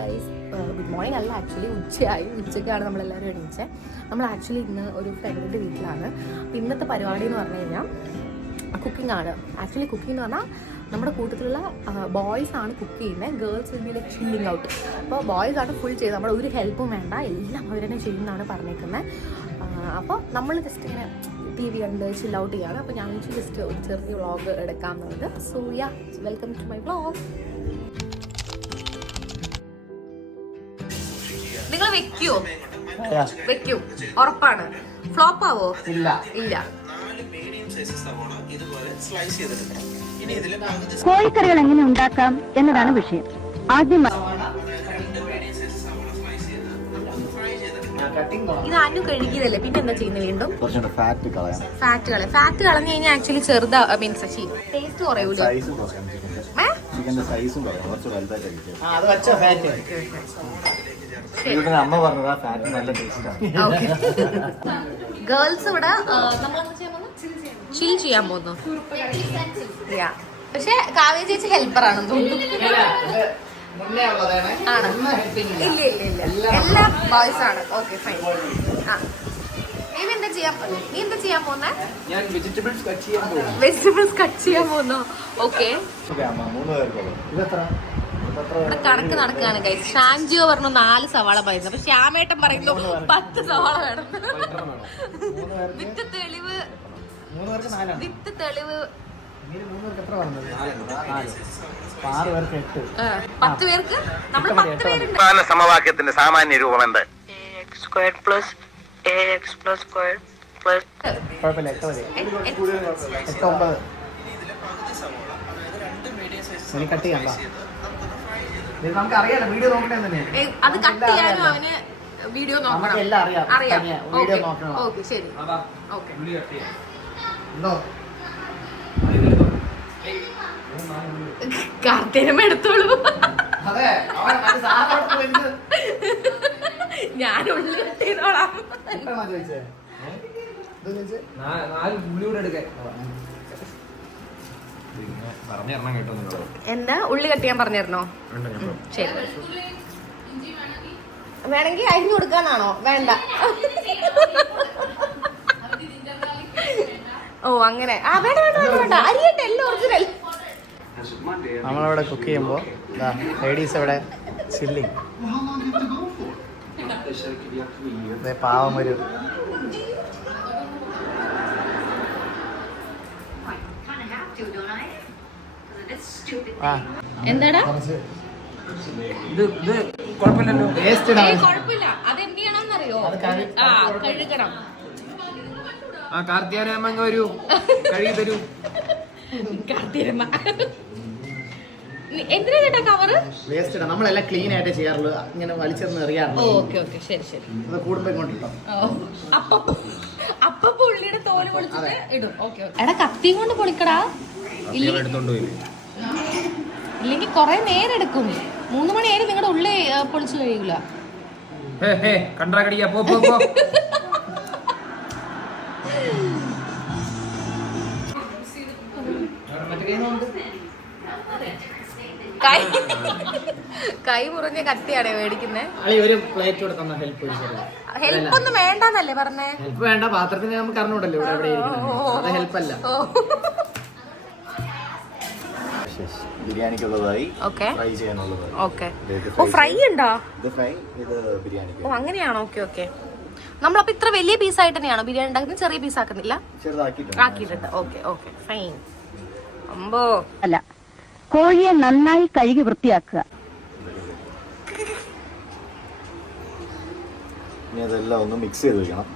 Guys, good morning അല്ല, actually ഉച്ചയ്ക്കാണ് നമ്മളെല്ലാവരും എണീച്ചത്. നമ്മൾ ആക്ച്വലി ഇന്ന് ഒരു ഫ്രണ്ടിൻ്റെ വീട്ടിലാണ്. അപ്പോൾ ഇന്നത്തെ പരിപാടി എന്ന് പറഞ്ഞു കഴിഞ്ഞാൽ കുക്കിംഗ് ആണ്. ആക്ച്വലി കുക്കിംഗ് എന്ന് പറഞ്ഞാൽ നമ്മുടെ കൂട്ടത്തിലുള്ള ബോയ്സ് ആണ് കുക്ക് ചെയ്യുന്നത്, girls will be like chilling out. അപ്പോൾ ബോയ്സ് ആണ് ഫുൾ ചെയ്ത്, നമ്മുടെ ഒരു ഹെൽപ്പും വേണ്ട, എല്ലാം അവർ തന്നെ ചെയ്യുന്നതാണ് പറഞ്ഞേക്കുന്നത്. അപ്പോൾ നമ്മൾ ജസ്റ്റ് ഇങ്ങനെ ടി വി കണ്ട് ചിൽ ഔട്ട് ചെയ്യാണ്. അപ്പോൾ ഞാൻ ജസ്റ്റ് ഒരു ചെറിയ വ്ളോഗ് എടുക്കാമെന്നുള്ളത്. So yeah, welcome to my vlog. നിങ്ങൾ വെക്കൂ ഉറപ്പാണ്? ഫ്ലോപ്പ് ആവോ? ഇല്ല. കോഴിക്കറികൾ എങ്ങനെ ഉണ്ടാക്കാം എന്നതാണ് വിഷയം. ആദ്യം ഇത് അനു കഴുകിയതല്ലേ, പിന്നെ എന്താ ചെയ്യുന്നത്? വീണ്ടും ഫാറ്റ് കളഞ്ഞു കഴിഞ്ഞാൽ ആക്ച്വലി ചെറുതാ, മീൻസ് ടേസ്റ്റ് കുറയൂലേ? അമ്മ പറഞ്ഞതാ ഫാറ്റ് നല്ല ടേസ്റ്റാണ്. ഗേൾസ് ഇവിടെ ചിൽ ചെയ്യാൻ പോകുന്നു. പക്ഷെ കാവ്യ ചേച്ചി ഹെൽപ്പർ ആണെന്ന് തോന്നുന്നു. ഇല്ല എല്ലാം ബോയ്സ് ആണ്. Okay fine. നീ എന്താ ചെയ്യാൻ പോകുന്നേ? വെജിറ്റബിൾസ് കട്ട് ചെയ്യാൻ പോകുന്നു. ഓക്കെ, ഇവിടെ കണക്ക് നടക്കുകയാണ് ഗൈസ്. ഷാൻജിയോ പറഞ്ഞു 4 സവാള പറയുന്നു, അപ്പൊ ശ്യാമേട്ടൻ പറയുന്നു 10 സവാള വേണം. വിത്ത് തെളിവ് 10 പേർക്ക് നമ്മൾ 10 പേരുണ്ട്. സമവാക്യത്തിന്റെ സാമാന്യ രൂപം എന്ത്? അത് കട്ട് ചെയ്യാനും അവന് വീഡിയോ നോക്കണം. അറിയാം. ഓക്കെ ശരി. ഓക്കെ കാർത്തേനമ്മ എടുത്തോളൂ. ഞാൻ ഉള്ളി കട്ട് ചെയ്തോളാം. എന്താ ഉള്ളി കട്ട് ചെയ്യാൻ പറഞ്ഞിരുന്നോ? ശരി. വേണമെങ്കിൽ അരിഞ്ഞു കൊടുക്കാനാണോ? വേണ്ട. ഓ അങ്ങനെ. വേണ്ട അരിയട്ടെ, എല്ലാം ഒറിജിനൽ. നമ്മളവിടെ കുക്ക് ചെയ്യുമ്പോൾ ലേഡീസ് അവിടെ ചില്ലിങ്. പാവം ഒരു എന്താടാ കുഴപ്പമില്ല. അതെന്ത് ചെയ്യണമെന്നറിയോ? കഴുകണം. കാർത്തിയാനമ്മ ഒരു കഴുകി തരൂ. കാർത്തിയമ്മ എന്തിനാ ചേട്ടാ കവറ്? വേസ്റ്റ് നമ്മളെല്ലാം ക്ലീൻ ആയിട്ട് ചെയ്യാറുള്ളൂ, ഇങ്ങനെ വലിച്ചെന്ന് അറിയാറുള്ളൂ. ഓക്കെ ശരി. കൂടുമ്പോ ഇങ്ങോട്ടിട്ടോ. അപ്പൊ ഉള്ളിയുടെ തോല് പൊളിച്ചിട്ട് ഇടും. ഓക്കെ. എടാ കത്തി കൊണ്ട് പൊളിക്കടാ, ഇല്ലെങ്കിൽ കൊറേ നേരം എടുക്കും. 3 മണി ആയാലും നിങ്ങളുടെ ഉള്ളി പൊളിച്ചു കഴിയൂല. കൈ മുറിഞ്ഞ കത്തിയാണേ മേടിക്കുന്നേ. ഹെൽപ്പ് ഒന്നും വേണ്ടെന്നല്ലേ പറഞ്ഞേ? ഹെൽപ്പ് വേണ്ട, പാത്രത്തിന് നമുക്ക് അറിഞ്ഞൂടല്ലോ ഇവിടെ എവിടെ ഹെൽപ്പല്ല. ബിരിയാണിക്കുള്ളതായി ഫ്രൈ ചെയ്യാനുള്ളതായി. ഓക്കെ. ഓ ഫ്രൈ ഉണ്ടോ? ഓ അങ്ങനെയാണോ? ഓക്കെ. നമ്മളപ്പോ ഇത്ര വലിയ പീസായിട്ട് തന്നെയാണോ ബിരിയാണി ഉണ്ടാക്കുന്നത്? ചെറിയ പീസ് ആക്കുന്നില്ല? ആക്കിയിട്ടുണ്ട്. Okay fine. അമ്പോ അല്ല, കോഴിയെ നന്നായി കഴുകി വൃത്തിയാക്കുക. ഇനി അതെല്ലാം ഒന്ന് മിക്സ് ചെയ്ത് വെക്കണം.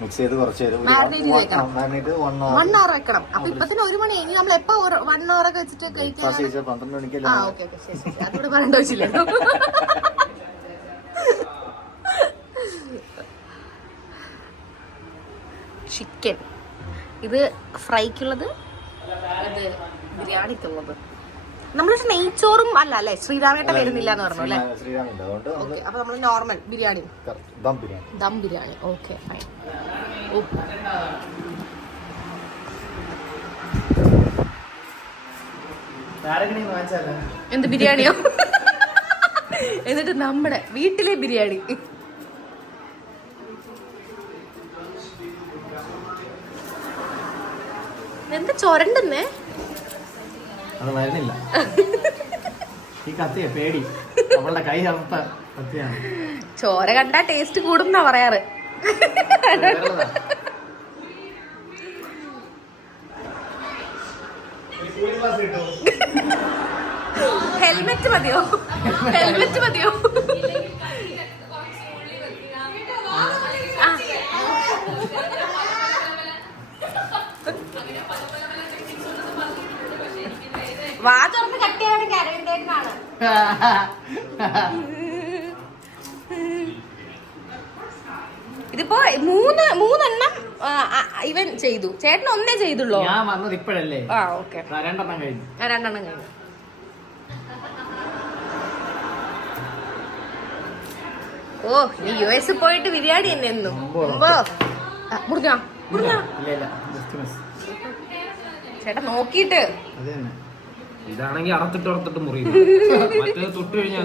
മിക്സ് ചെയ്ത് കുറച്ച് നേരം 1 hour വെക്കണം. അപ്പൊ ഇപ്പൊ തന്നെ 1 മണി. ഇനി നമ്മൾ എപ്പോ 1 hour ഒക്കെ വെച്ചിട്ട് കഴിക്കാൻ? 12 മണിക്കല്ലേ. ശരി. അതോടെ പറയേണ്ട ആവശ്യമില്ലല്ലോ. ചിക്കൻ ഇത് ഫ്രൈക്കുള്ളത്, ഇത് ബിരിയാണിക്കുള്ളത്. നമ്മൾ നെയ്ച്ചോറും അല്ല അല്ലേ? ശ്രീരാമേട്ട വരുന്നില്ല എന്ന് പറഞ്ഞു അല്ലേ? ഓക്കെ. അപ്പൊ നമ്മൾ normal biryani, dum biryani. Okay fine. എന്ത് ബിരിയാണിയോ? ഇത് നമ്മുടെ വീട്ടിലെ ബിരിയാണി. എന്താ ചൊരണ്ടെന്നേ? അത് വരുന്നില്ല. ഈ കത്തിയെ പേടി, അവളുടെ കൈ അറുത്ത കത്തിയാണ്. ചോര കണ്ടാ ടേസ്റ്റ് കൂടും എന്നാ പറയാറ്. ഹെൽമെറ്റ് മതിയോ? ഹെൽമെറ്റ് മതിയോ? വാ തുറന്ന് കട്ടിയാണെങ്കിൽ അരവിന്ദേട്ടനാണ്. ഇതിപ്പോ മൂന്നെണ്ണം ഇവൻ ചെയ്തു. ചേട്ടൻ ഒന്നേ ചെയ്തുള്ളൂ. ഞാൻ വന്നത് ഇപ്പോഴല്ലേ. ആ ഓക്കെ, രണ്ടെണ്ണം കഴിഞ്ഞു. രണ്ടെണ്ണം കഴിഞ്ഞു. ഓ നീ US പോയിട്ട് ബിരിയാണി തന്നെ എന്നും മുറിഞ്ഞോ? ചേട്ടാ നോക്കിട്ട്. ഇതാണെങ്കിൽ അടത്തിട്ട് മുറിയും. മറ്റേത് തൊട്ട് കഴിഞ്ഞാൽ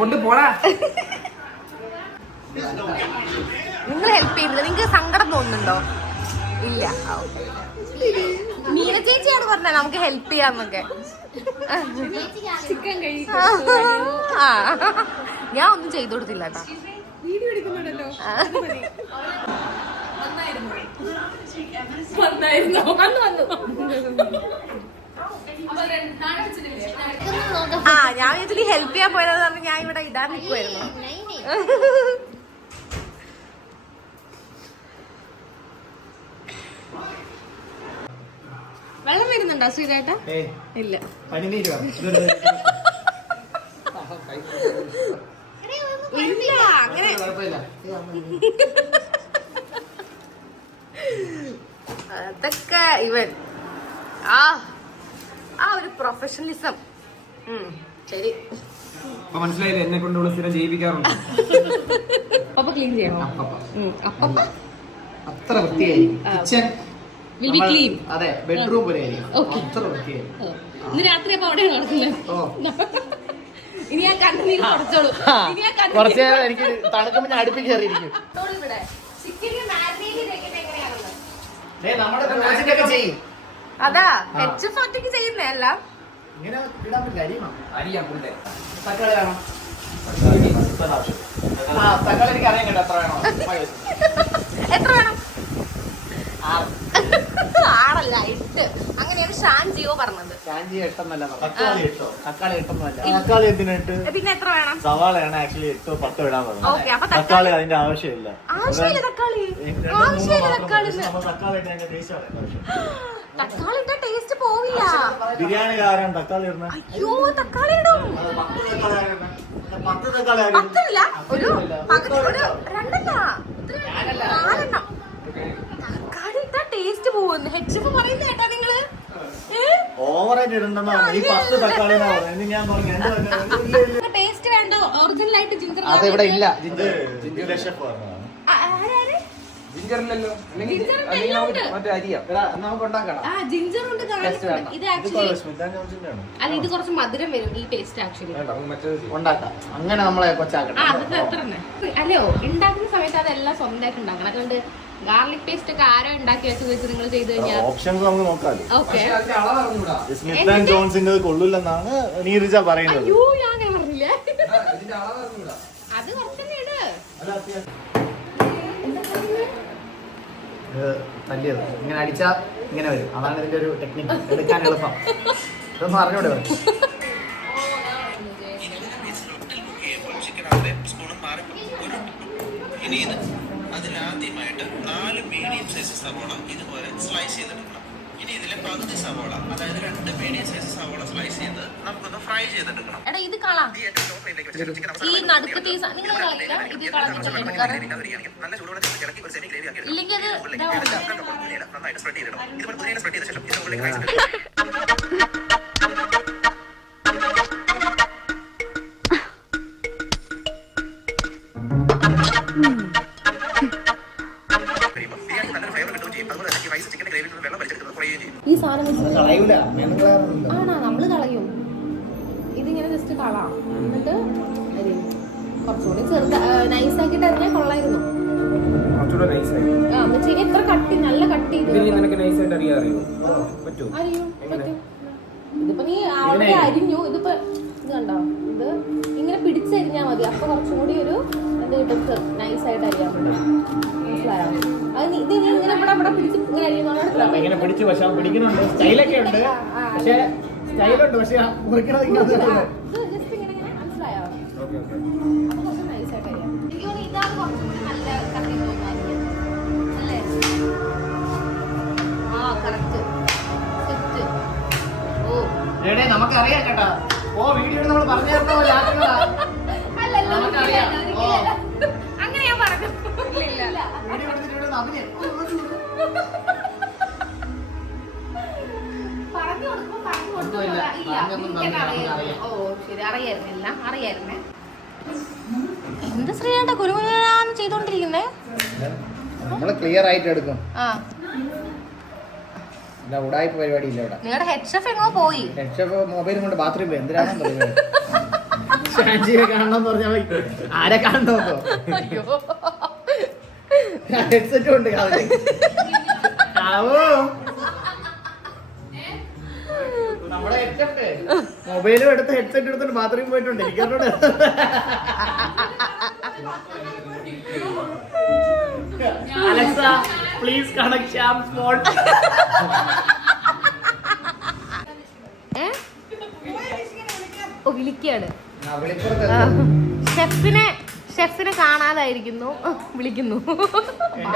കൊണ്ട് പോടാ. നിങ്ങൾ ഹെൽപ്പ് ചെയ്യുന്നില്ല? നിങ്ങൾക്ക് സങ്കടം തോന്നുന്നുണ്ടോ? ഇല്ല. മീന ചേച്ചിയാണ് പറഞ്ഞത് നമുക്ക് ഹെൽപ്പ് ചെയ്യാന്നൊക്കെ. ഞാൻ ഒന്നും ചെയ്തു കൊടുത്തില്ല കേട്ടോ. ഞാൻ വിചാരിച്ചു ഹെൽപ്പ് ചെയ്യാൻ പോയതെന്ന് പറഞ്ഞ് ഞാൻ ഇവിടെ ഇടാൻ നിൽക്കുമായിരുന്നു. വെള്ളം വരുന്നുണ്ടോ ശ്രീരേട്ട? ഇല്ല. ഇല്ല അങ്ങനെ അതൊക്കെ ഇവൻ ആ ഒരു പ്രൊഫഷണലിസം. ശരി, മനസ്സിലായില്ലേ? എന്നെ കൊണ്ടുള്ള സ്ഥിരം ചെയ്യിപ്പിക്കാറുണ്ട്. അപ്പൊ ക്ലീൻ ചെയ്യണോ? അപ്പ അത്ര വൃത്തിയായി കിച്ചൺ. അതെ, ബെഡ്റൂം പോലെ അത്ര വൃത്തിയായി. ഇന്ന് രാത്രി അപ്പൊ അവിടെ നടക്കുന്നത്. ഇനി ഞാൻ കണ്ണുനീര് തുടച്ചോളൂ. കുറച്ചു നേരം എനിക്ക് തണുക്കുമ്പോ ഞാൻ അടുപ്പിൽ കയറിയിരിക്കും. അതാ HF ഒറ്റയ്ക്ക് ചെയ്യുന്നതല്ല. ഇങ്ങനെ ഇടാൻ പറ്റില്ല. തക്കാളി വേണം. തക്കാളി എനിക്ക് അറിയാൻ കേട്ടോ. എത്ര വേണോ? എത്ര വേണം? 6 8. അങ്ങനെയാണ് ഷാൻ ജിയോ പറഞ്ഞത്. തക്കാളി എന്തിനായിട്ട്? പിന്നെ എത്ര വേണം? സവാളയാണ് ആക്ച്വലി 8 10 ഇടാൻ പറഞ്ഞത്. ഓക്കെ, അപ്പൊ തക്കാളി അതിന്റെ ആവശ്യമില്ല. ആവശ്യമില്ല തക്കാളി. ആവശ്യമില്ല തക്കാളി. തക്കാളി ഇട്ട ടേസ്റ്റ് പോവില്ല. ബിരിയാണി കാരണം തക്കാളി ഇടുന്ന. അയ്യോ തക്കാളി ഇടും. 10 തക്കാളി 10 ഒരു പകുതി, ഒരു 2 4 തക്കാളി ഇട്ട ടേസ്റ്റ് പോകുന്നു. HF പറയുന്ന കേട്ടാ നിങ്ങള് ഓവറായിട്ട് ഇടണ്ടെന്നാ ഈ 10 തക്കാളി ഞാൻ പറഞ്ഞു. ടേസ്റ്റ് വേണ്ട ഒറിജിനൽ ആയിട്ട് ജിഞ്ചർ. അത് ഇവിടെ ഇല്ല. ജിഞ്ചറില്ലല്ലോ. മറ്റേ അരിയാ നമുക്ക് ഉണ്ടാക്കണം. ജിഞ്ചർ കൊണ്ട് ഇത് ആക്ച്വലി അല്ല, ഇത് കുറച്ച് മധുരം വരും ഈ പേസ്റ്റ് ആക്ച്വലി. ഉണ്ടാക്കാം. അങ്ങനെ നമ്മളെ കൊച്ചാക്കണം. അത് അത്ര തന്നെ. അല്ലയോ, ഉണ്ടാക്കുന്ന സമയത്ത് അതെല്ലാം സ്വന്തമായിട്ട് ഉണ്ടാക്കണം. അതുകൊണ്ട് ഗാർലിക് പേസ്റ്റ് ഒക്കെ ആരോ ഉണ്ടാക്കി വെച്ച് നിങ്ങൾ ചെയ്ത് കഴിഞ്ഞാൽ ഓപ്ഷൻസ് നമുക്ക് നോക്കാം. ഓക്കെ, സ്മിത്ത് ആൻഡ് ജോൺസിന്റെ കൊള്ളൂലെന്നാണ് നീരജ പറയുന്നത്. അയ്യോ ഞാൻ പറഞ്ഞില്ലേ. അത് കുറച്ചല്ലേ ഇട്. തല്ലിയത് ഇങ്ങനെ അടിച്ചാ ഇങ്ങനെ വരും. അതാണ് ഇതിന്റെ ഒരു ടെക്നിക്ക്. എടുക്കാൻ എളുപ്പം. ഇതൊന്നും അറിഞ്ഞൂടെ? ഇനി ഇത് അതിലാദ്യമായിട്ട് 4 മീഡിയം സൈസ് സവോള ഇതുപോലെ സ്ലൈസ് ചെയ്തെടുക്കണം. ഇനി ഇതിലെ പകുതി സവോള, അതായത് 2 മീഡിയം സൈസ് സവോള സ്ലൈസ് ചെയ്ത് നമുക്കൊന്ന് ഫ്രൈ ചെയ്തെടുക്കണം. ഇത് കളാം. ഈ നടുക്കത്തെ നിങ്ങൾ ഇത് നല്ല ചൂടുവെള്ളത്തിൽ ഇളക്കി ഒരു സെമി ഗ്രേവി ആക്കി ഇല്ലെങ്കിൽ നന്നായിട്ട് സ്പ്രെഡ് ചെയ്തിടണം. ഇതുപോലെ പുതിയ സ്പ്രെഡ് ചെയ്ത ശേഷം ഇത് മുകളിലേക്ക് റൈസ് ഇടുക. ഈ സാധനം കളയൂല, വേണം കളയാറുണ്ട്. ആണോ? നമ്മള് കളയും. ഇതിങ്ങനെ ജസ്റ്റ് കളാം, എന്നിട്ട് കുറച്ചുകൂടി ചെറുത് നൈസാക്കിട്ട് അരിഞ്ഞാൽ കൊള്ളായിരുന്നു. എന്നുവെച്ചാൽ ഇത്ര കട്ടി, നല്ല കട്ടി അറിയും പറ്റും. ഇതിപ്പോ നീ അവിടെ അരിഞ്ഞു, ഇതിപ്പോ ഇത് കണ്ടോ, ഇത് ഇങ്ങനെ പിടിച്ചരിഞ്ഞാൽ മതി. അപ്പൊ കുറച്ചും കൂടി ഒരു എന്ത് കിട്ടും, നൈസായിട്ട് അരിയാൻ പറ്റും. മനസ്സിലായോ? അത് ഇത് നീ ഇങ്ങനെ ഇവിടെ പിടിച്ച് ഇങ്ങനെ അരിയുന്നോണ്ട് ഇങ്ങനെ പിടിച്ച്, പക്ഷെ പിടിക്കുന്നുണ്ട്, സ്റ്റൈലൊക്കെ ഉണ്ട്, പക്ഷെ സ്റ്റൈലുണ്ട്, പക്ഷെ മുറിക്കണത് ജസ്റ്റ് ഇങ്ങനെ ഇങ്ങനെ. മനസ്സിലായോ? അപ്പൊ കുറച്ച് നൈസായിട്ട് അരിയാം. എനിക്ക് തോന്നുന്നു ഇതാണ് കുറച്ചും കൂടി നല്ല കട്ടി തോന്നാറില്ല അല്ലേ? ആ കറക്റ്റ് സെറ്റ്. ഓ നമുക്കറിയാം കേട്ടാ. ഓ വീഡിയോ നമ്മൾ പറഞ്ഞു നമുക്കറിയാം. അങ്ങനെ ഞാൻ പറഞ്ഞു. ഓ ശരി, അറിയായിരുന്നു, എല്ലാം അറിയായിരുന്നേ. എന്ത് ശ്രീയേട്ട കുരുമുരാന്ന് ചെയ്തോണ്ടിരിക്കുന്നേ? നമ്മള് ക്ലിയർ ആയിട്ട് എടുക്കും. ആ ഉടായ്പ പരിപാടി ഇല്ല ഇവിടെ. നിങ്ങളുടെ ഹെഡ് ഷെഫ് എങ്ങോ പോയി. ഹെഡ് ഷെഫ് മൊബൈലും കൊണ്ട് ബാത്റൂമിൽ പോയി. എന്തിനാണെന്ന് പറയുന്നത്? കാണണമെന്ന് പറഞ്ഞാൽ ആരെ കാണണോ? ഹെഡ്സെറ്റും ഉണ്ട്. നമ്മുടെ ഹെഡ്സെറ്റ് മൊബൈലും എടുത്ത് ഹെഡ്സെറ്റ് എടുത്തിട്ട് ബാത്റൂമിൽ പോയിട്ടുണ്ട്. എനിക്കോട് Alexa please connect Shyam's phone. ഓ വിളിക്കാണ്. ഷെഫിനെ കാണാതായിരിക്കുന്നു, വിളിക്കുന്നു.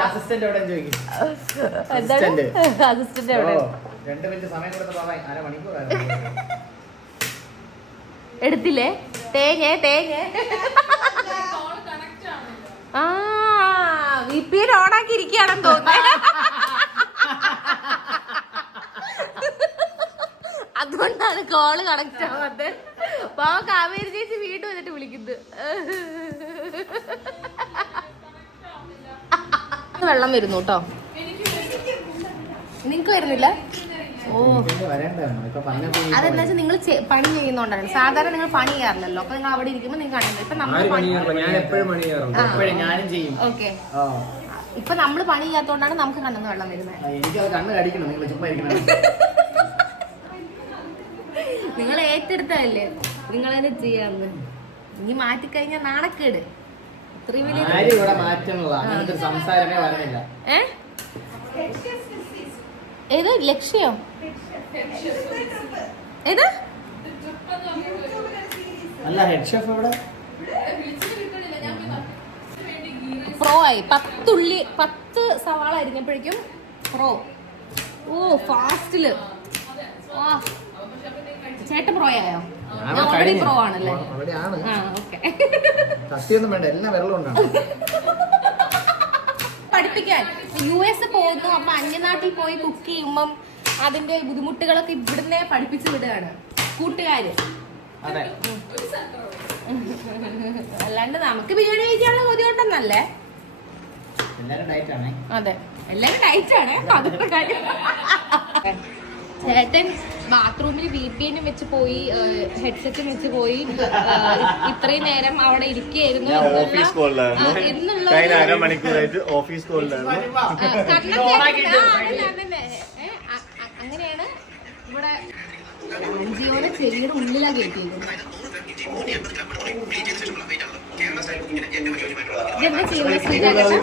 അസിസ്റ്റന്റ് എവിടെ ചോദിക്കും. അസിസ്റ്റന്റ് എവിടെ? 2 മിനിറ്റ് സമയം കൊടുത്ത അരമണിക്കൂർ എടുത്തില്ലേ? തേങ്ങ ആ VPN ഓണാക്കി ഇരിക്കുകയാണെന്ന് തോന്നുന്നു. അതുകൊണ്ടാണ് കോള് കണക്ട് ആവാത്തത്. പാവം കാവേരി ചേച്ചി വീണ്ടും വന്നിട്ട് വിളിക്കുന്നത്. വെള്ളം വരുന്നു കേട്ടോ. നിങ്ങക്ക് വരുന്നില്ല? ഓ അതെന്താ വെച്ചാൽ നിങ്ങൾ പണി ചെയ്യുന്നോണ്ടാണ്. സാധാരണ നിങ്ങൾ പണി ചെയ്യാറില്ലല്ലോ. അപ്പൊ നിങ്ങൾ അവിടെ ഇരിക്കുമ്പോ നിങ്ങൾ കാണുന്നത്. ഇപ്പൊ നമ്മൾ ഓക്കെ, ഇപ്പൊ നമ്മള് പണി ചെയ്യാത്തോണ്ടാണ് നമുക്ക് കണ്ണെന്ന് വെള്ളം വരുന്നത്. നിങ്ങൾ ഏറ്റെടുത്തല്ലേ, നിങ്ങളതിനെ ചെയ്യാന്ന്. ഇനി മാറ്റിക്കഴിഞ്ഞാൽ നാണക്കേട്. ഇത്രയും വലിയ സംസാരമേ പറയുന്നില്ല. ഏത് ലക്ഷ്യം? ഏത് അല്ല ഹെഡ് ഷെഫ് ഇവിടെ പ്രോ ആയി. 10 സവാള അരിഞ്ഞപ്പോഴേക്കും പ്രോ. ഓ ഫാസ്റ്റില്. ചേട്ടൻ പ്രോ ആയോ? ഓൾറെഡി പ്രോ ആണല്ലേ? കത്തിയൊന്നും വേണ്ട, എല്ലാം വെള്ളം ഉണ്ടാണ്. പഠിപ്പിക്കാൻ US പോകുന്നു. അപ്പൊ അന്യനാട്ടിൽ പോയി കുക്ക് ചെയ്യുമ്പം അതിന്റെ ബുദ്ധിമുട്ടുകളൊക്കെ ഇവിടുന്ന് പഠിപ്പിച്ചു വിടുകയാണ് കൂട്ടുകാര്. അല്ലാണ്ട് നമുക്ക് ബിരിയാണി കഴിക്കാനുള്ള കൊതി കൊണ്ടൊന്നല്ലേ. അതെ, എല്ലാരും ഡയറ്റാണ്. അതൊക്കെ കാര്യം. ചേട്ടൻ ബാത്റൂമിൽ VPN വെച്ച് പോയി, ഹെഡ്സെറ്റും വെച്ച് പോയി. ഇത്രയും നേരം അവിടെ ഇരിക്കുകയായിരുന്നു. അങ്ങനെയാണ് ഇവിടെ ജിയോടെ ചെടിയുടെ ഉള്ളിലാ കയറ്റിയിരിക്കുന്നത്.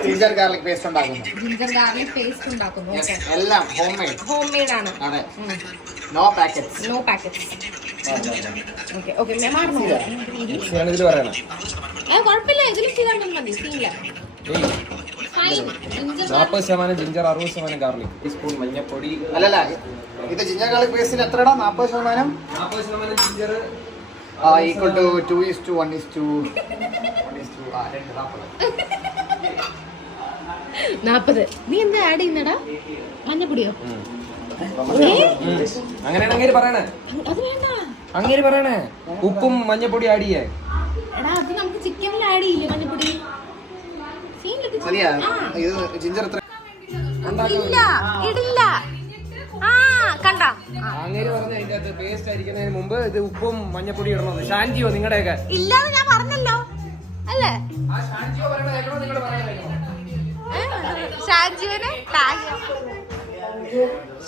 ജിഞ്ചർ ഗാർലിക് പേസ്റ്റ് ഉണ്ടാക്കുന്നു. എല്ലാം ഹോം മെയ്ഡ് ആണ്. No packets. കുഴപ്പമില്ല, ഇതിലും ചെയ്താൽ മതി. സീനില്ല. 40% ജിഞ്ചർ, 60% ഗാർലിക്, ടീസ്പൂൺ മഞ്ഞപ്പൊടി. അല്ലല്ല, ഇത് ജിഞ്ചർ ഗാർലിക് പേസ്റ്റിന് എത്രടാ? 40%. 40% ജിഞ്ചർ ഈക്വൽ ടു 2:1:2. 40. നീ എന്താ ആഡ് ചെയ്യുന്നടാ? മഞ്ഞപ്പൊടിയോ? അങ്ങനെയാണ് പറയണേ. അത് വേണ്ട, അങ്ങനെ പറയണേ. ഉപ്പും മഞ്ഞപ്പൊടി ആഡ് ചെയ്യാൻ. എടാ അത് നമുക്ക് ചിക്കനിൽ ആഡ് ചെയ്യില്ലേ മഞ്ഞപ്പൊടി? ജിഞ്ചർ ഇല്ല, ഇടില്ല. ആ കണ്ട അങ്ങേര് പറഞ്ഞ അതിന്റെ അകത്ത് പേസ്റ്റ് അരിക്കുന്നതിന് മുമ്പ് ഇത് ഉപ്പും മഞ്ഞപ്പൊടി ഇടണമെന്ന്. ഷാൻജിയോ നിങ്ങളുടെയൊക്കെ ഇല്ലാന്ന് ഞാൻ പറഞ്ഞല്ലോ അല്ലേ? ആ ഷാൻജിയോ പറയണ കേൾക്കണോ നിങ്ങൾ പറയണ ഷാൻജിയോനെ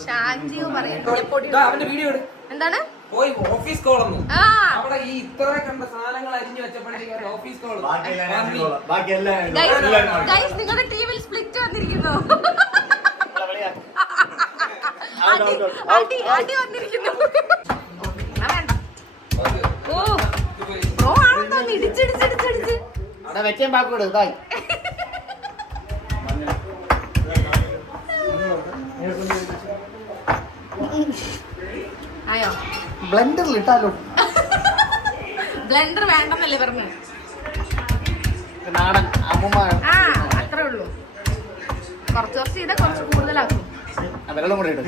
ഷാൻജിയോ പറയുന്നത് അവന്റെ വീഡിയോ ഇട്. എന്താണ് പോയി ഓഫീസ് കോളൊന്നും ആ അവിടെ ഈ ഇത്ര കണ്ട സാധനങ്ങൾ അരിഞ്ഞു വെച്ചപ്പോഴത്തേക്ക് ഓഫീസ് കോൾ ഗൈസ് നിങ്ങളുടെ ടീമിൽ സ്പ്ലിറ്റ് വന്നിരിക്കുന്നു. അടി വന്നിരിക്കുന്നു. വേണ്ട ഓ ബ്രോ ആണെന്തോ ഇടിച്ചിടിച്ചിടിച്ചിടിച്ച് വെക്കാൻ ബാക്കോട് ഇതായി ആയോ? ബ്ലെൻഡറിൽ ഇട്ടാലോ? ബ്ലെൻഡർ വേണ്ടെന്നല്ലേ പറഞ്ഞു? നാടൻ അമ്മൂമ്മ ആ അത്രേ ഉള്ളൂ. കുറച്ച് ചെയ്താൽ കുറച്ച് കൂടുതലാക്കും. വെള്ളം കൂടെ ഇടും.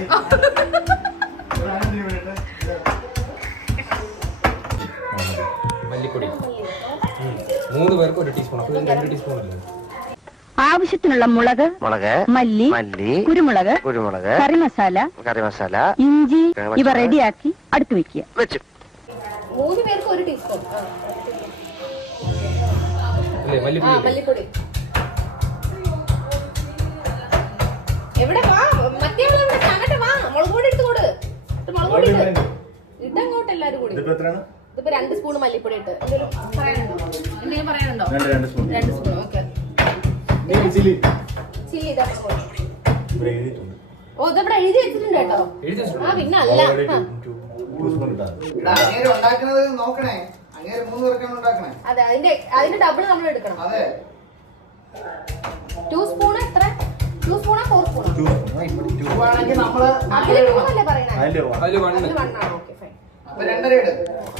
മല്ലിപ്പൊടി 3 പേർക്ക് 1 ടീസ്പൂൺ. അപ്പോൾ 2 ടീസ്പൂൺ അല്ലേ? ആവശ്യത്തിനുള്ള മുളക്, മല്ലി, കുരുമുളക്, കറി മസാല, ഇഞ്ചി ഇവ റെഡിയാക്കി അടുത്ത് വെക്കുക. 3 പേർക്ക് 1 ടീസ്പൂൺ അല്ലേ മല്ലിപ്പൊടി? മല്ലിപ്പൊടി. എവിടെ വാ മറ്റേ അങ്ങോട്ട് വാ. മുളക് പൊടി എടുത്ത് കൊടു. മുളക് പൊടി ഇട്ടങ്ങോട്ട് എല്ലാരും കൂടി. ഇതിപ്പോ 2 സ്പൂൺ മല്ലിപ്പൊടി ഇട്ട്. എന്തെങ്കിലും പറയാനുണ്ടോ? 2 സ്പൂൺ. ഓക്കെ. ചില്ലി ഓ ഇതിവിടെ എഴുതി വെച്ചിട്ടുണ്ട് കേട്ടോ. ആ പിന്നെ അല്ല ഉണ്ടാക്കുന്നത് നോക്കണേ. അങ്ങനെ 3 പേർക്കാണ് ഉണ്ടാക്കണേ. അതെ അതിന്റെ ഡബിൾ നമ്മൾ എടുക്കണം. അതെ 2 സ്പൂൺ എത്ര? 2 സ്പൂണാ 4 സ്പൂണാ? 2 ആണെങ്കിൽ നമ്മള് അതില് 2 അല്ലേ പറയണേ? അതില് 1. 1 ആണ്. Okay fine. അപ്പൊ 2.5 ഇട്.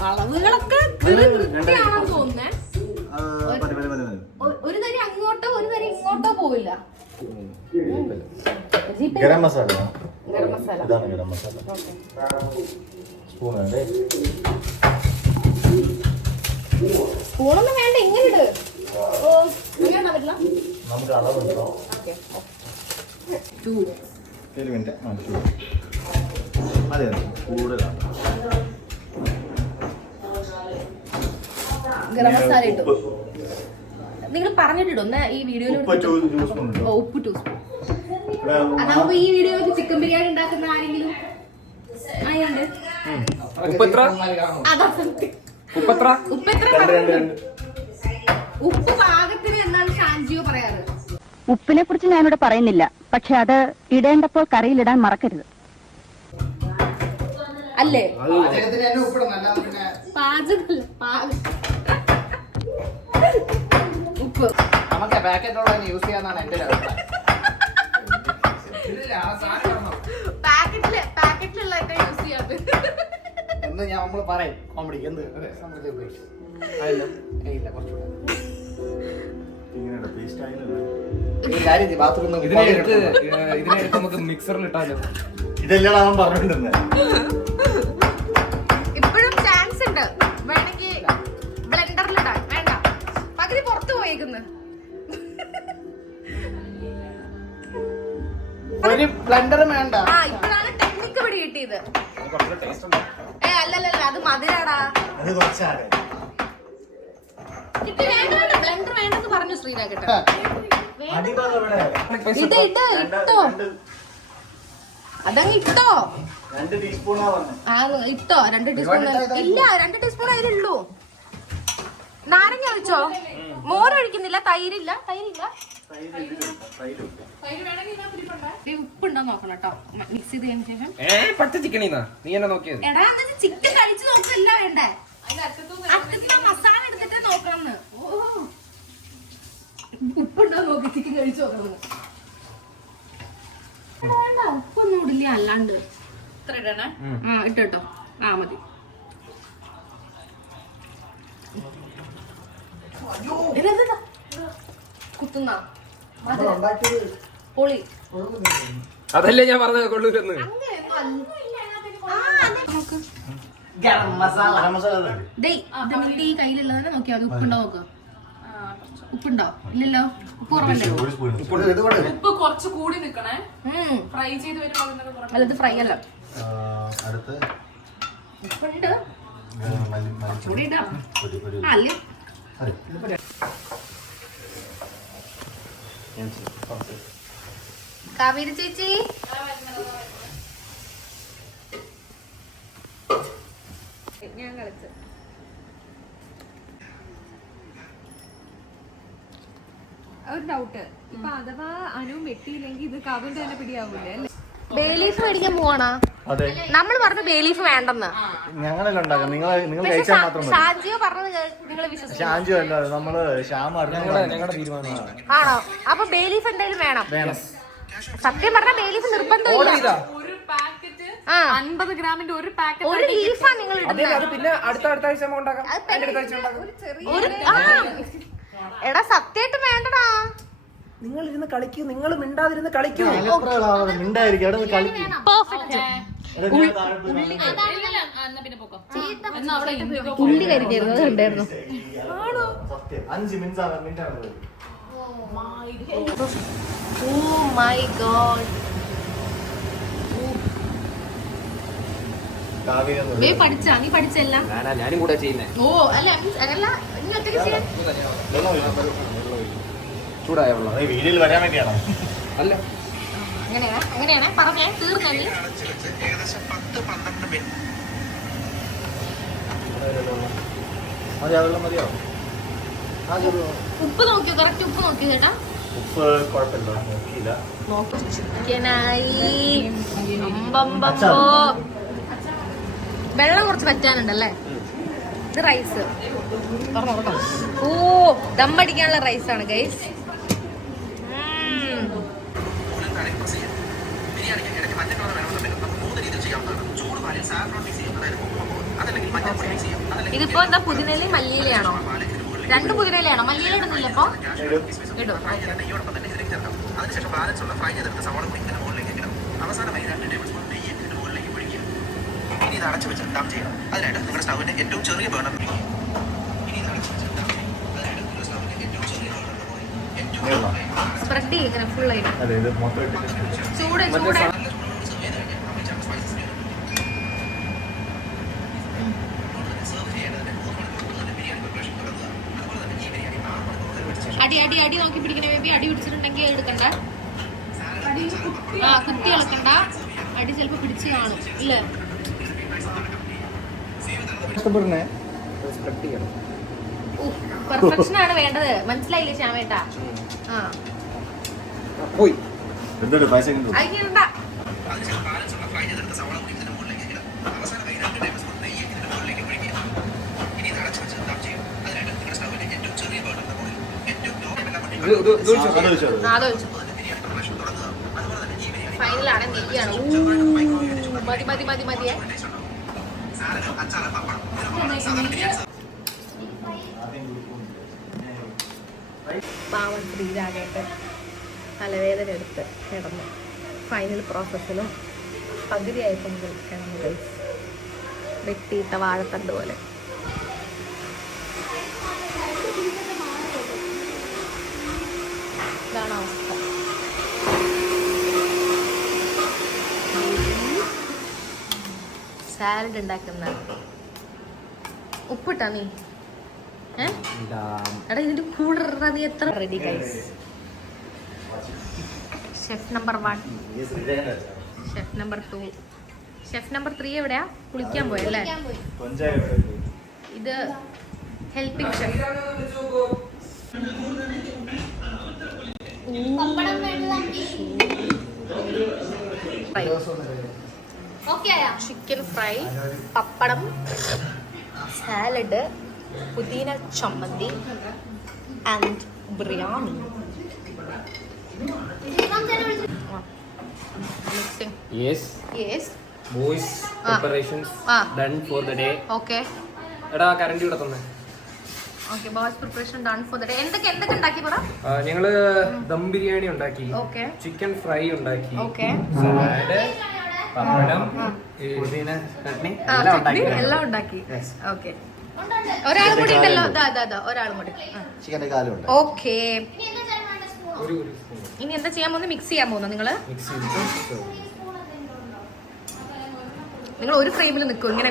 അളവുകളൊക്കെ വൃത്തിയാണെന്ന് തോന്നുന്നേ. ഒരു തരി അങ്ങോട്ടോ ഒരു തരി ഇങ്ങോട്ടോ പോവില്ല. ഗരം മസാല ഗരം മസാല. ഇതാണ് ഗരം മസാല. സ്പൂൺ വേണ്ടേ? സ്പൂണൊന്നും വേണ്ട, ഇങ്ങനെ ഇട്. ഓ ഇങ്ങനെ പറ്റില്ല. നമുക്ക് അളവുണ്ടോ? ഓക്കെ 2 ഒരു മിനിറ്റ്. അതെ കൂടുതലാണ്. ഗരം മസാല ഇട്ടു. നിങ്ങൾ പറഞ്ഞിട്ടിടും ഈ വീഡിയോയിൽ. ഉപ്പ് 2 സ്പൂൺ ഉണ്ടോ? ഉപ്പ് 2 സ്പൂൺ. നമുക്ക് ഈ വീഡിയോയിൽ ചിക്കൻ ബിരിയാണി ഉണ്ടാക്കുന്ന ആരെങ്കിലും ആയുണ്ട്? ഉപ്പ് എത്ര? അതാ സത്യം. ഉപ്പ് എത്ര? ഉപ്പ് എത്ര? ഉപ്പ് പാകത്തിന് എന്നാണ് ഷാൻജിയോ പറയാറ്. ഉപ്പിനെ കുറിച്ച് ഞാനിവിടെ പറയുന്നില്ല, പക്ഷെ അത് ഇടേണ്ടപ്പോൾ കറിയിലിടാൻ മറക്കരുത്. അല്ലേ? പാചകത്തിന് തന്നെ ഉപ്പിടണം. അല്ലാതെ പിന്നെ പാചകമല്ല ഉപ്പ് നമുക്ക് പാക്കറ്റുള്ള യൂസ് ചെയ്യാന്നാണ് എന്റെ ഒരു അഭിപ്രായം. പാക്കറ്റിലുള്ള യൂസ് ചെയ്യാറ് എന്ന് നമ്മൾ പറയും കോമഡി. എന്ത് ബാത്റൂമിൽ ഇതിനെടുത്ത് നമുക്ക് മിക്സറിൽ ഇട്ടാലോ? ഇതെല്ലാം അവൻ പറഞ്ഞിട്ടുണ്ടെന്ന്. ഇപ്പോഴും ചാൻസ് ഉണ്ട്. വേണമെങ്കിൽ ബ്ലെൻഡറിലിടാൻ. വേണ്ട, പകുതി പുറത്തു പോയേക്കുന്നു. ഒരു ബ്ലെൻഡറും വേണ്ട. ആ ഇപ്പോഴാണ് ടെക്നിക്ക് പിടി കിട്ടിയത്. അല്ലല്ല അത് മധുരാടാ. അത് കുറച്ചാണ്. വേണ്ട ബ്ലെൻഡർ വേണ്ടെന്ന് പറഞ്ഞു ശ്രീരാഘട്ട. ഇത് ഇട്ടോ അതങ്ങ് ഇട്ടോ. 2 ടീസ്പൂണാ പറഞ്ഞു. ആ ഇട്ടോ 2 ടീസ്പൂൺ. ഇല്ല 2 ടീസ്പൂൺ അതിലുള്ളൂ. നാരങ്ങ ഒഴിച്ചോ? മോരൊഴിക്കുന്നില്ല? തൈരില്ല? ഉപ്പുണ്ടോ നോക്കണം കേട്ടോ. മിക്സ് ചെയ്ത് കഴിഞ്ഞ ശേഷം. പച്ച ചിക്കനീന്നാ നീ എന്നെ നോക്കിയത്? എടാ ചിക്കൻ കഴിച്ചു നോക്കല്ല വേണ്ടേ? അറ്റത്ത് മസാല എടുത്തിട്ട് നോക്കണം. ഉപ്പുണ്ടോ നോക്കി ചിക്കൻ കഴിച്ചു നോക്കണം. വേണ്ട ഉപ്പൊന്നും ഇടില്ല. അല്ലാണ്ട് ഇത്ര ഇടണേ. ആ ഇട്ടോ. ആ മതി. കുത്തുന്ന പൊളി. അതല്ലേ ഞാൻ പറഞ്ഞത് കൊള്ളൂരെന്ന്. ഗരം മസാല. ഈ കയ്യിലുള്ളതന്നെ നോക്കിയാ മതി. ഉപ്പുണ്ടോ നോക്കുക. ഉപ്പുണ്ടോ? ഇല്ലല്ലോ. ഉപ്പ് കുറവല്ലേ? ഉപ്പ് കുറച്ച് കൂടി നിക്കണേ. ഫ്രൈ ചെയ്ത് വരുമ്പോ അല്ല ഇത് ഫ്രൈ അല്ല. അടുത്ത് ഉപ്പുണ്ട്. കൂടി ഇടാം. അല്ല കാവേരി ചേച്ചി ഞാൻ കളിച്ചു. ഒരു ഡൗട്ട്. ഇപ്പൊ അഥവാ അനു വെട്ടിയില്ലെങ്കിൽ ഇത് കാവിന്റെ തന്നെ പിടിയാവൂലേ അല്ലേ? ബേലീഫ് മേടിക്കാൻ പോവാണോ? അതെ, നമ്മൾ പറഞ്ഞു ബേലീഫ് വേണ്ടെന്ന്. ഞങ്ങളെല്ലാം ഉണ്ടാക്കാം. നിങ്ങൾ കഴിച്ചാൽ മാത്രം മതി. ഷാജിയോ പറഞ്ഞത് നിങ്ങൾ വിശ്വസിച്ചു? ഷാൻജു അല്ല, നമ്മള് ശ്യാമ ഞങ്ങളുടെ തീരുമാനമാണ്. ആണോ? അപ്പൊ ബേലീഫ് എന്തായാലും വേണം. സത്യം പറഞ്ഞ ബേലീഫ് നിർബന്ധമില്ല. ഒരു പാക്കറ്റ് ആ 50 ഗ്രാമിന്റെ ഒരു പാക്കറ്റ്. ഒരു ലീഫാ നിങ്ങൾ അതെ, ഇടുന്നത്. അത് പിന്നെ അടുത്ത ആഴ്ച നമുക്ക് ഉണ്ടാക്കാം. അതിന്റെ അടുത്ത ആഴ്ച ഉണ്ടാക്കാം. എടാ സത്യമായിട്ട് വേണ്ടടാ. നിങ്ങൾ ഇരുന്ന് കളിക്കൂ, നിങ്ങൾ മിണ്ടാതിരുന്ന് കളിക്കൂ. മിണ്ടായിരിക്കും. അവിടെ നിന്ന് കളിക്കും. ഉള്ളി കരിഞ്ഞിരുന്നത് ഉണ്ടായിരുന്നു. 5 മിനിറ്റ് Oh my god. പഠിച്ചാ? നീ പഠിച്ചല്ല? ഞാനും കൂടെ ചെയ്യുന്നേ. ഓ അല്ല അല്ല നീ ഒറ്റയ്ക്ക് ചെയ്യാൻ. ചൂടായ വെള്ളം വീഡിയോയിൽ വരാൻ വേണ്ടിയാണോ? അല്ല, അങ്ങനെയാണ് പറഞ്ഞേ. തീർന്നല്ലേ? ഏകദേശം 10-12 മിനിറ്റ്. വെള്ളം മതിയോ? ഉപ്പ് നോക്കിയോ? കറക്റ്റ് ഉപ്പ് നോക്കിയോ ചേട്ടാ? ഉപ്പ് കുഴപ്പമില്ല, നോക്കിയില്ല. ചിക്കനായി. അമ്പമ്പോ. വെള്ളം കുറച്ച് പറ്റാനുണ്ടല്ലേ? ഇത് റൈസ്. ഓ ദമ്മടിക്കാനുള്ള റൈസാണ് ഗൈസ്. ബിരിയാണിക്ക് ഇടയ്ക്ക് മഞ്ഞ കളർ വേണമെന്നുണ്ടെങ്കിൽ നമുക്ക് 3 രീതിയിൽ ചെയ്യാവുന്നതാണ്. ചൂട് പാലിൽ സാഫ്രോൺ മിക്സ് ചെയ്യും, അതായത് കുങ്കുമപ്പൂവ്, അതല്ലെങ്കിൽ മഞ്ഞൾപ്പൊടി മിക്സ് ചെയ്യും, അതല്ലെങ്കിൽ ഇതിപ്പോ എന്താ പുതിനയിലയും മല്ലിയിലയാണോ? 2 പുതിനയിലയാണോ? മല്ലിയില ഇടുന്നില്ല ഇപ്പൊ? ഇടും. നെയ്യോടൊപ്പം തന്നെ ഇതിലേക്ക് ചേർക്കാം. അതിനുശേഷം ബാലൻസ് ഉള്ള ഫ്രൈ ചെയ്തെടുത്ത സവാള കൂടി ഇതിന് മുകളിലേക്ക് ഇടാം. അവസാനമായി 2 ടേബിൾ സ്പൂൺ നെയ്യ് ഇതിന് മുകളിലേക്ക് ഒഴിക്കുക. ഇനി ഇത് അടച്ചു വെച്ച് ഡം ചെയ്യണം. അതിനായിട്ട് നിങ്ങളുടെ സ്റ്റൗവിന്റെ ഏറ്റവും ചെറിയ ബേണർ ഇനി ഇത് അടച്ചു വെച്ച് ഡം ചെയ്യണം. അതിനായിട്ട് നിങ്ങളുടെ സ്റ്റൗവിന്റെ ഏറ്റവും ചെറിയ ബേണർ സ്പ്രെഡ് ചെയ്യും ഇങ്ങനെ ഫുൾ ആയിട്ട്. അതെ, ഇത് മൊത്തം ചൂട് അടി നോക്കി പിടിക്കണ ബേബി. അടി പിടിച്ചിട്ടുണ്ടെങ്കിൽ എടുക്കണ്ട. കുത്തി ഇളക്കണ്ട. അടി ചിലപ്പോ പിടിച്ച് കാണും ഇല്ല. പെർഫെക്ഷൻ ആണ് വേണ്ടത്. മനസ്സിലായില്ലേ ശ്യാമേട്ടാ? പോയി എന്തൊരു പൈസ കിട്ടും. അതിനുണ്ട. അതിനുശേഷം ബാലൻസ് ഉള്ള ഫ്രൈ ചെയ്തെടുത്ത സവാള കൂടി ഇതിന് മുകളിലേക്ക് ഇടാം. അവസാനമായി 2 ടേബിൾ സ്പൂൺ നെയ്യ് ഇതിന് മുകളിലേക്ക് ഒഴിക്കുക. ഇനി ഇത് അടച്ചു വെച്ച് ഡം ചെയ്യും. അതിനായിട്ട് നിങ്ങളുടെ സ്റ്റൗവിന്റെ ഏറ്റവും ചെറിയ ബേണറിന്റെ മുകളിൽ ഏറ്റവും ലോ ആലോചിച്ചു. ഫൈനലാണ് നെയ്യാണ്. മതിയേ. പാവൻ ശ്രീരാഗേട്ട് തലവേദന എടുത്ത് കിടന്നു. ഫൈനൽ പ്രോസസ്സിലും പകുതിയായപ്പോൾ കിടന്നു കഴിച്ചു. വെട്ടിയിട്ട വാഴത്തണ്ട് പോലെ. ഇതാണ് അവസ്ഥ. സാലഡ് ഉണ്ടാക്കുന്ന ഉപ്പിട്ടാ നീ? എടാ ഇതിന്റെ കൂടെ നീ എത്ര? Ready guys. Chef number 1, chef number 2, chef number 3 എവിടെയാ? കുളിക്കാൻ പോയല്ലേ? ഇത് ഹെൽപ്പിംഗ് ഷെഫ്. ചിക്കൻ ഫ്രൈ, പപ്പടം, സാലഡ്, പുതിന ചമ്മന്തി and biryani. Boys preparations done for the day. Okay എടാ കറണ്ട് ഇവിടെ തന്നെ. Okay boys preparation done for the day. എന്തൊക്കെ ഉണ്ടാക്കി പറ? ഞങ്ങള് ദം ബിരിയാണി ഉണ്ടാക്കി, ഓക്കെ ചിക്കൻ ഫ്രൈ ഉണ്ടാക്കി, ഓക്കെ സാലഡ്, പപ്പടം, പുതിന ചട്നി എല്ലാം ഉണ്ടാക്കി. ഓക്കെ ഒരാളും കൂടി ഉണ്ടല്ലോ. ഒരാളും കൂടി. ചിക്കന്റെ കാലുണ്ട്. ഓക്കേ, ഇനി എന്താ ചെയ്യാൻ പോകുന്നത്? മിക്സ് ചെയ്യാൻ പോകുന്നത് നിങ്ങള്? നിങ്ങൾ ഒരു ഫ്രെയിമിൽ നിൽക്കും, ഇങ്ങനെ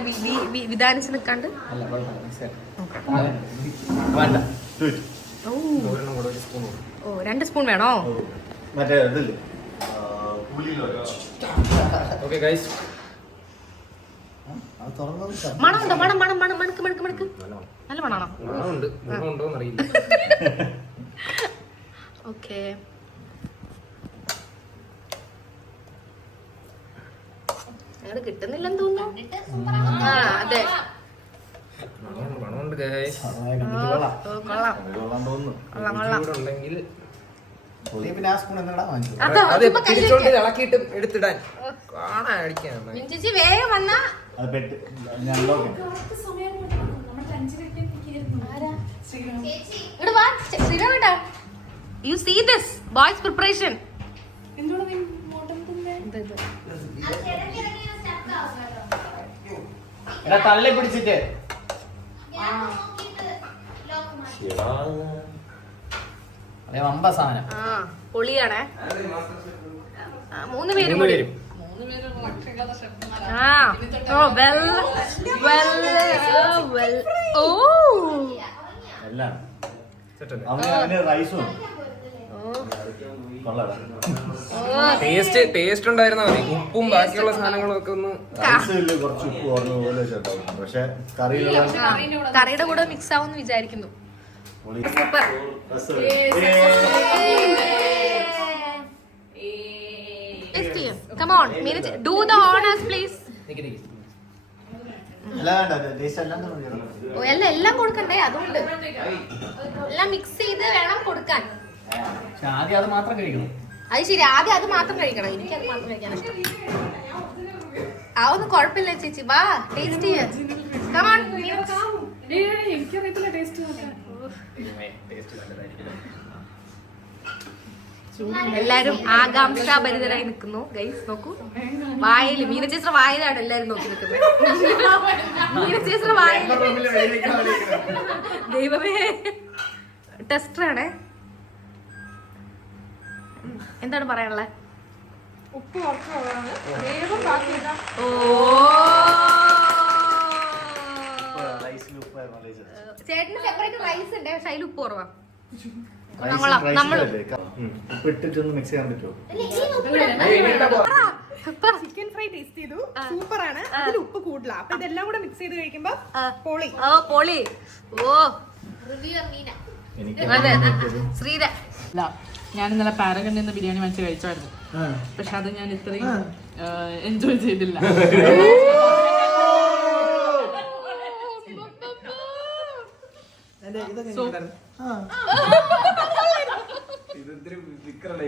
വിധാനിച്ച് നിൽക്കാണ്ട്. ഓ 2 സ്പൂൺ വേണോ? മറ്റേ ഇതില്ലേ ഓക്കെ ഗൈസ്, മണമുണ്ടോ? മണക്ക് നല്ല മണാണോ? ഉണ്ടോന്ന് അറിയില്ല. ഓക്കെ, ഞങ്ങള് കിട്ടുന്നില്ലെന്ന് തോന്നുന്നു. ആ അതെ, മണമുണ്ട് ഗൈസ്. കൊള്ളാം. ഉണ്ടെങ്കിൽ പിന്നെ ആ സ്പൂൺ എന്താ വാങ്ങിച്ചത്? അത് തിരിച്ചോണ്ട് ഇളക്കിയിട്ട് എടുത്തിടാൻ അടിക്കാൻ ചേച്ചി വേഗം വന്നാ. അത് പെട്ട് ഞാൻ നോക്കാം. ഇവിടെ വാ ശ്രീരാമേട്ടാ. You see this boys preparation. എടാ തള്ളി പിടിച്ചിട്ട് അതെ വമ്പ സാധനം. ആ പൊളിയാണേ. 3 പേരും കൂടി. ആ ഓ വെൽ ഓ എല്ലാം അവന് റൈസും ടേസ്റ്റ് ഉണ്ടായിരുന്നാ മതി. ഉപ്പും ബാക്കിയുള്ള സാധനങ്ങളും ഒക്കെ ഒന്ന് റൈസില് കുറച്ച് ഉപ്പ് കുറഞ്ഞ പോലെ ചേട്ടാവും. പക്ഷെ കറിയിലുള്ള കറിയുടെ കൂടെ മിക്സ് ആവുമെന്ന് വിചാരിക്കുന്നു. Super. Come on, do the honors please. എല്ലാം കൊടുക്കണ്ടേ? അതുകൊണ്ട് എല്ലാം മിക്സ് ചെയ്ത് വേണം കൊടുക്കാൻ. ആദ്യം അത് മാത്രം കഴിക്കണം. അത് ശരി, ആദ്യം അത് മാത്രം കഴിക്കണം. എനിക്ക് അത് മാത്രം കഴിക്കാൻ ഇഷ്ടം. അതൊന്നും കുഴപ്പമില്ല ചേച്ചി, വാ ടേസ്റ്റ് ചെയ്യാ. Come on, എനിക്കറിയത്തില്ല ടേസ്റ്റ്. എല്ലാരും ആകാംക്ഷാഭരിതരായി നിൽക്കുന്നു. ഗൈസ് നോക്കൂ, വായിൽ മീനച്ചേശ്വര വായിലാണ് എല്ലാരും നോക്കി നിൽക്കുന്നത്. മീനച്ചേശ്വര വായിൽ. ദൈവമേ, ടെസ്റ്ററാണേ. എന്താണ് പറയാനുള്ളത്? ഉപ്പ് കുറച്ചുള്ളതാണ്. വേഗം ബാക്കിയില്ല. ഓ ചേട്ടന് സെപ്പറേറ്റ് റൈസ് ഉണ്ട്, പക്ഷെ അതിൽ ഉപ്പ് കുറവാ. ഉപ്പിട്ടിട്ടൊന്ന് മിക്സ് ചെയ്യാൻ പറ്റുമോ? ചിക്കൻ ഫ്രൈ ടേസ്റ്റ് ചെയ്തു, സൂപ്പർ ആണ്. അതിൽ ഉപ്പ് കൂടുതലാ. അപ്പൊ ഇതെല്ലാം കൂടെ മിക്സ് ചെയ്ത് കഴിക്കുമ്പോ പൊളി. പൊളി. ഓ അതെ ശ്രീധ. ഞാൻ ഇന്നലെ പാരഗണിൽ നിന്ന് ബിരിയാണി വാങ്ങിച്ച് കഴിച്ചായിരുന്നു. പക്ഷെ അത് ഞാൻ ഇത്രയും എൻജോയ് ചെയ്തില്ല. ഇതൊരു വിക്രലേ